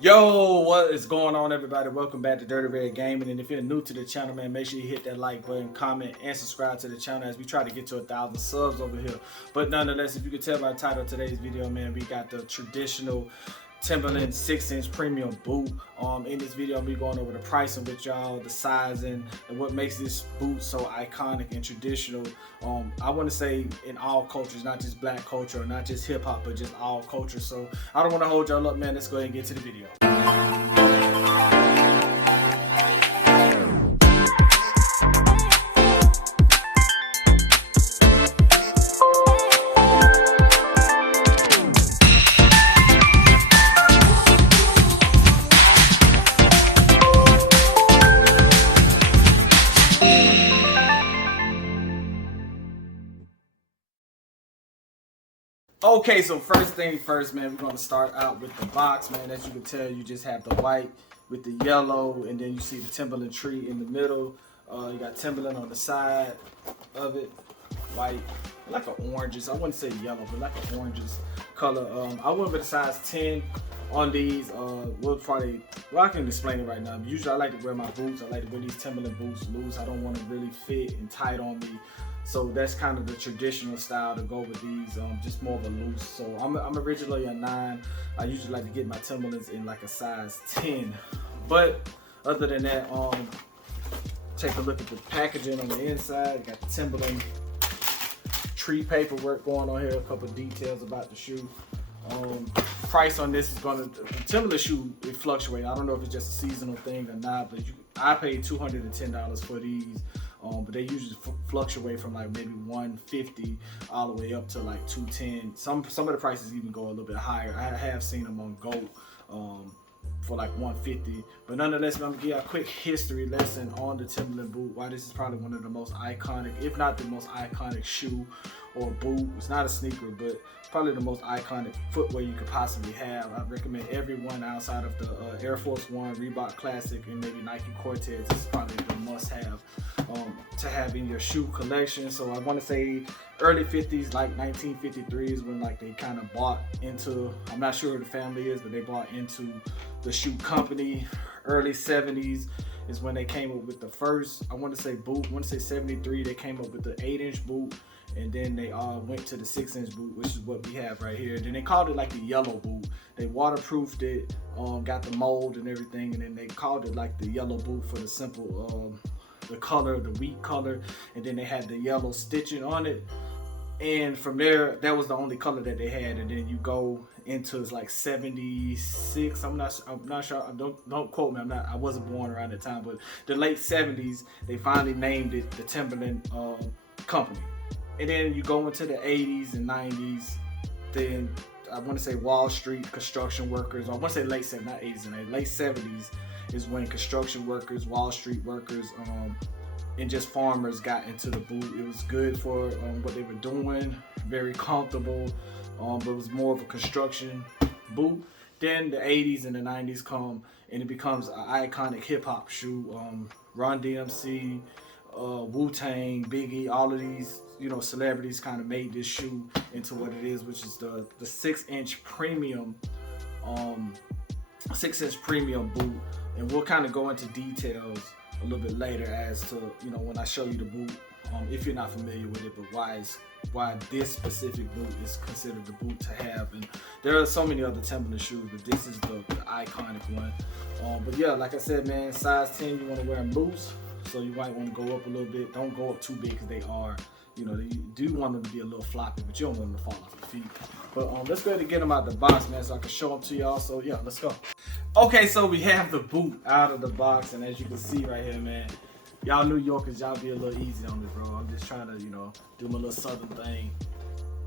Yo, what is going on, everybody? Welcome back to Dirty Red Gaming. And if you're new to the channel, man, make sure you hit that like button, comment, and subscribe to the channel as we try to get to 1,000 subs over here. But nonetheless, if you can tell by the title of today's video, man, we got the traditional Timberland 6-inch premium boot. In this video, I'll be going over the pricing with y'all, the sizing, and what makes this boot so iconic and traditional. I want to say in all cultures, not just black culture or not just hip hop, but just all culture. So I don't want to hold y'all up, man. Let's go ahead and get to the video. Okay, so first thing first, man, we're gonna start out with the box, man. As you can tell, you just have the white with the yellow, and then you see the Timberland tree in the middle. You got Timberland on the side of it, white, like an oranges. I wouldn't say yellow, but like an oranges color. I went with a size 10 on these. I can explain it right now. Usually I like to wear my boots. I like to wear these Timberland boots loose. I don't want to really fit and tight on me. So that's kind of the traditional style to go with these, just more of a loose. So I'm originally a 9. I usually like to get my Timberlands in like a size 10. But other than that, take a look at the packaging on the inside. Got the Timberland tree paperwork going on here, a couple of details about the shoe. Price on this is the Timberland shoe, it fluctuates. I don't know if it's just a seasonal thing or not, but I paid $210 for these. But they usually fluctuate from like maybe $150 all the way up to like $210. Some of the prices even go a little bit higher. I have seen them on GOAT for like $150. But nonetheless, I'm gonna give you a quick history lesson on the Timberland boot. Why this is probably one of the most iconic, if not the most iconic shoe or boot. It's not a sneaker, but probably the most iconic footwear you could possibly have. I recommend everyone outside of the Air Force One, Reebok Classic, and maybe Nike Cortez. This is probably the must-have to have in your shoe collection. So I want to say early 50s, like 1953 is when like they kind of bought into, I'm not sure who the family is, but they bought into the shoe company. Early 70s is when they came up with the first, I want to say boot. I want to say 73, they came up with the 8-inch boot. And then they went to the 6-inch boot, which is what we have right here. Then they called it like the yellow boot. They waterproofed it, got the mold and everything, and then they called it like the yellow boot for the simple, the color, the wheat color. And then they had the yellow stitching on it. And from there, that was the only color that they had. And then you go into like 76. I'm not sure. Don't quote me. I wasn't born around that time, but the late 70s, they finally named it the Timberland Company. And then you go into the 80s and 90s, then I want to say Wall Street construction workers, or I want to say late 70s, not 80s and 80s, late 70s is when construction workers, Wall Street workers, and just farmers got into the boot. It was good for what they were doing, very comfortable, but it was more of a construction boot. Then the 80s and the 90s come, and it becomes an iconic hip hop shoe. Run DMC, Wu-Tang, Biggie, all of these, celebrities kind of made this shoe into what it is, which is the 6-inch premium, 6-inch premium boot. And we'll kind of go into details a little bit later as to, when I show you the boot, if you're not familiar with it, but why this specific boot is considered the boot to have. And there are so many other Timberland shoes, but this is the iconic one. But yeah, like I said, man, size 10, you want to wear them loose. So you might want to go up a little bit. Don't go up too big because they are, you do want them to be a little floppy, but you don't want them to fall off your feet. But let's go ahead and get them out of the box, man, so I can show them to y'all. So yeah, let's go. Okay, so we have the boot out of the box, and as you can see right here, man, y'all New Yorkers, y'all be a little easy on me, bro. I'm just trying to, do my little southern thing.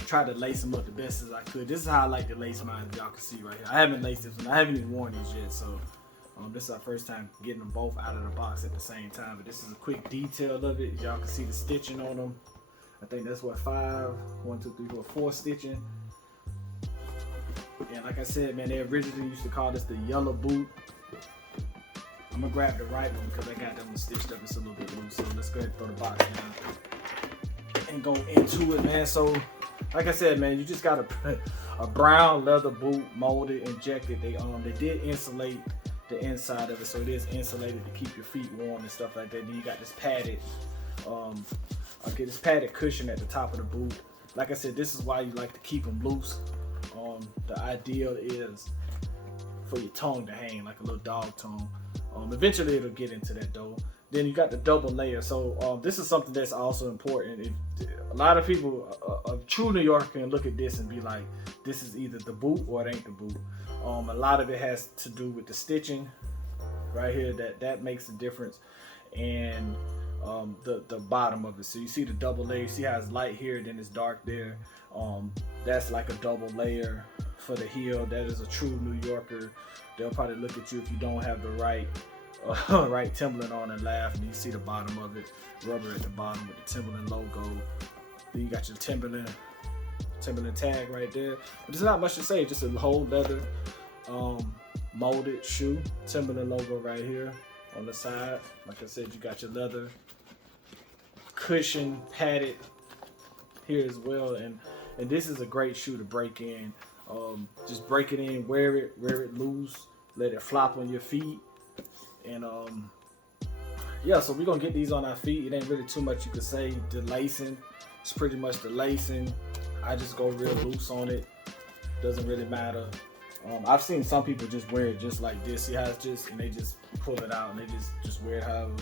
Try to lace them up the best as I could. This is how I like to lace mine, y'all can see right here. I haven't laced this one. I haven't even worn these yet, so this is our first time getting them both out of the box at the same time. But this is a quick detail of it. Y'all can see the stitching on them. I think that's what 4 stitching. And like I said, man, they originally used to call this the yellow boot. I'm gonna grab the right one because I got that one stitched up. It's a little bit loose. So let's go ahead and throw the box down and go into it, man. So like I said, man, you just gotta a brown leather boot, molded, injected. They did insulate the inside of it, so it is insulated to keep your feet warm and stuff like that. Then you got this padded, this padded cushion at the top of the boot. Like I said, this is why you like to keep them loose. The ideal is for your tongue to hang like a little dog tongue. Eventually it'll get into that though. Then you got the double layer. So this is something that's also important. A lot of people, a true New Yorker can look at this and be like, this is either the boot or it ain't the boot. A lot of it has to do with the stitching right here. That makes a difference. And the bottom of it. So you see the double layer. You see how it's light here, then it's dark there. That's like a double layer for the heel. That is a true New Yorker. They'll probably look at you if you don't have the right Timberland on and laugh. And you see the bottom of it, rubber at the bottom with the Timberland logo. Then you got your Timberland tag right there. But there's not much to say, just a whole leather molded shoe. Timberland logo right here on the side. Like I said, you got your leather cushion padded here as well. And this is a great shoe to break in. Just break it in, wear it loose, let it flop on your feet. And yeah, so we're gonna get these on our feet. It ain't really too much you could say. The lacing, it's pretty much the lacing. I just go real loose on it. Doesn't really matter. I've seen some people just wear it just like this. See how it's just, and they just pull it out and they just wear it however.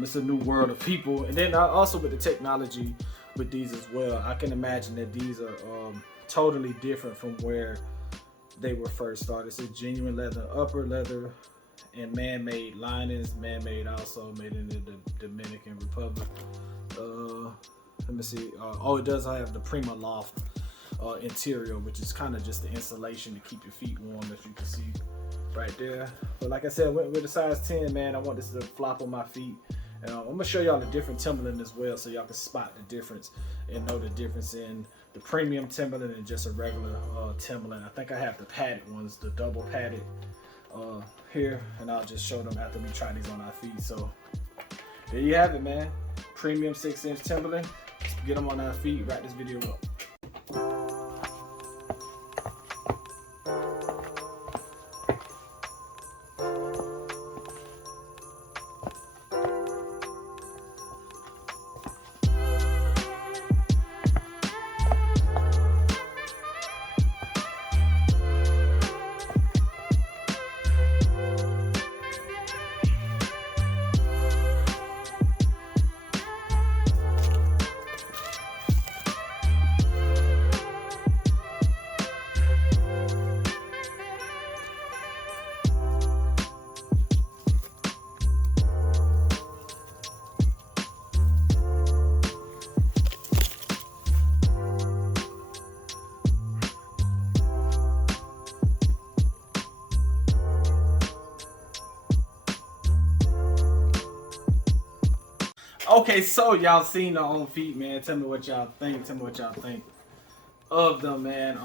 It's a new world of people. And then also with the technology with these as well, I can imagine that these are totally different from where they were first started. It's a genuine leather, upper leather, and man-made linings. Man-made also made in the Dominican Republic. Let me see. It does have the Prima Loft interior, which is kind of just the insulation to keep your feet warm, as you can see right there. But like I said, with the size 10, man, I want this to flop on my feet. And I'm gonna show y'all the different Timberland as well, so y'all can spot the difference and know the difference in the premium Timberland and just a regular Timberland. I think I have the padded ones, the double padded here, and I'll just show them after we try these on our feet. So there you have it, man. Premium 6-inch Timberland. Let's get them on our feet. Wrap this video up. Okay, so y'all seen their own feet, man. Tell me what y'all think. Tell me what y'all think of them, man.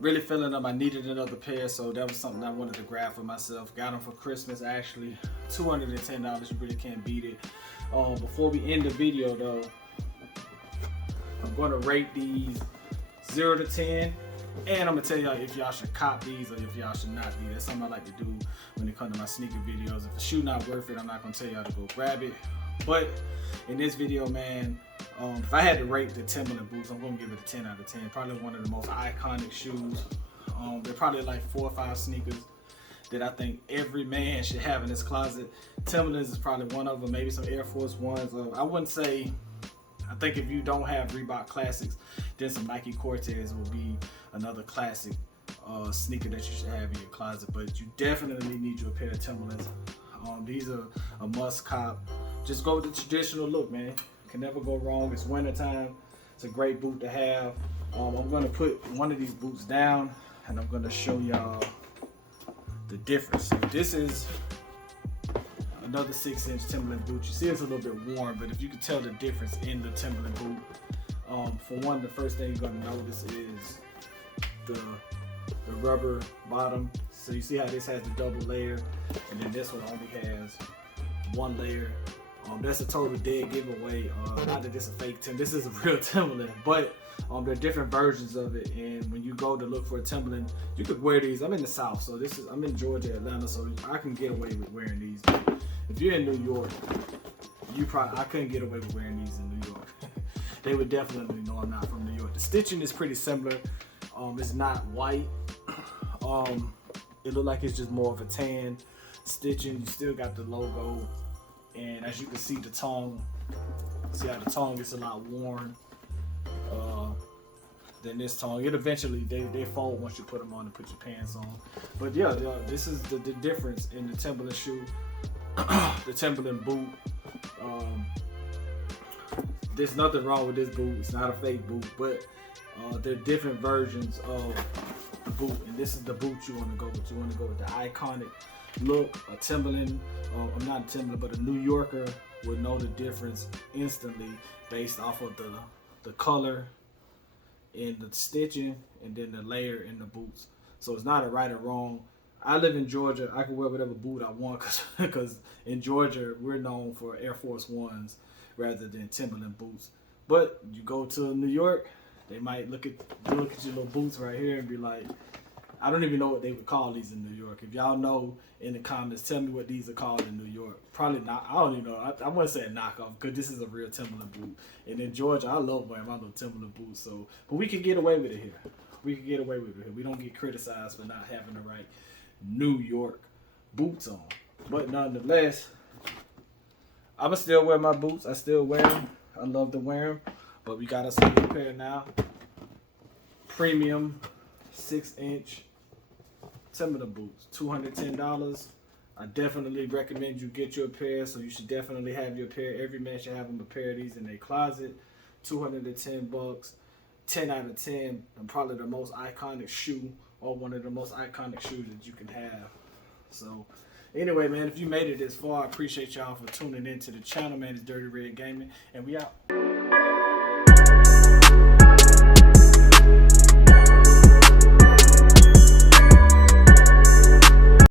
Really feeling them. I needed another pair, so that was something I wanted to grab for myself. Got them for Christmas, actually. $210. You really can't beat it. Before we end the video, though, I'm going to rate these 0 to 10. And I'm going to tell y'all if y'all should cop these or if y'all should not be. That's something I like to do when it comes to my sneaker videos. If the shoe not worth it, I'm not going to tell y'all to go grab it. But in this video, man, if I had to rate the Timberland boots, I'm going to give it a 10 out of 10. Probably one of the most iconic shoes. They're probably like 4 or 5 sneakers that I think every man should have in his closet. Timberlands is probably one of them, maybe some Air Force Ones. I wouldn't say, I think if you don't have Reebok Classics, then some Nike Cortez will be another classic sneaker that you should have in your closet. But you definitely need you a pair of Timberlands. These are a must cop. Just go with the traditional look, man. Can never go wrong. It's winter time. It's a great boot to have. I'm gonna put one of these boots down and I'm gonna show y'all the difference. So this is another 6-inch Timberland boot. You see it's a little bit worn, but if you can tell the difference in the Timberland boot, for one, the first thing you're gonna notice is the rubber bottom. So you see how this has the double layer, and then this one only has one layer That's a total dead giveaway. Not that it's a fake Tim. This is a real Timberland, but there are different versions of it. And when you go to look for a Timberland, you could wear these. I'm in the South, so I'm in Georgia, Atlanta, so I can get away with wearing these. But if you're in New York, I couldn't get away with wearing these in New York. They would definitely know I'm not from New York. The stitching is pretty similar. It's not white. It looked like it's just more of a tan stitching. You still got the logo, and as you can see, the tongue. See how the tongue is a lot worn than this tongue. It eventually they fold once you put them on and put your pants on. But yeah, this is the difference in the Timberland shoe, the Timberland boot. There's nothing wrong with this boot. It's not a fake boot, but there are different versions of the boot, and this is the boot you want to go with. You want to go with the iconic look. A Timberland, not a Timberland, but a New Yorker would know the difference instantly based off of the color and the stitching, and then the layer in the boots. So it's not a right or wrong. I live in Georgia. I can wear whatever boot I want because in Georgia we're known for Air Force Ones rather than Timberland boots. But you go to New York, they might look at your little boots right here and be like, I don't even know what they would call these in New York. If y'all know in the comments, tell me what these are called in New York. Probably not. I don't even know. I wouldn't say a knockoff because this is a real Timberland boot. And in Georgia, I love wearing my little Timberland boots. So, but we can get away with it here. We can get away with it here. We don't get criticized for not having the right New York boots on. But nonetheless, I'ma still wear my boots. I still wear them. I love to wear them. But we got us a new pair now. Premium 6-inch Timberland boots, $210. I definitely recommend you get your pair, so you should definitely have your pair. Every man should have them a pair of these in their closet. $210, 10 out of 10, and probably the most iconic shoe, or one of the most iconic shoes that you can have. So anyway, man, if you made it this far, I appreciate y'all for tuning into the channel, man. It's Dirty Red Gaming, and we out.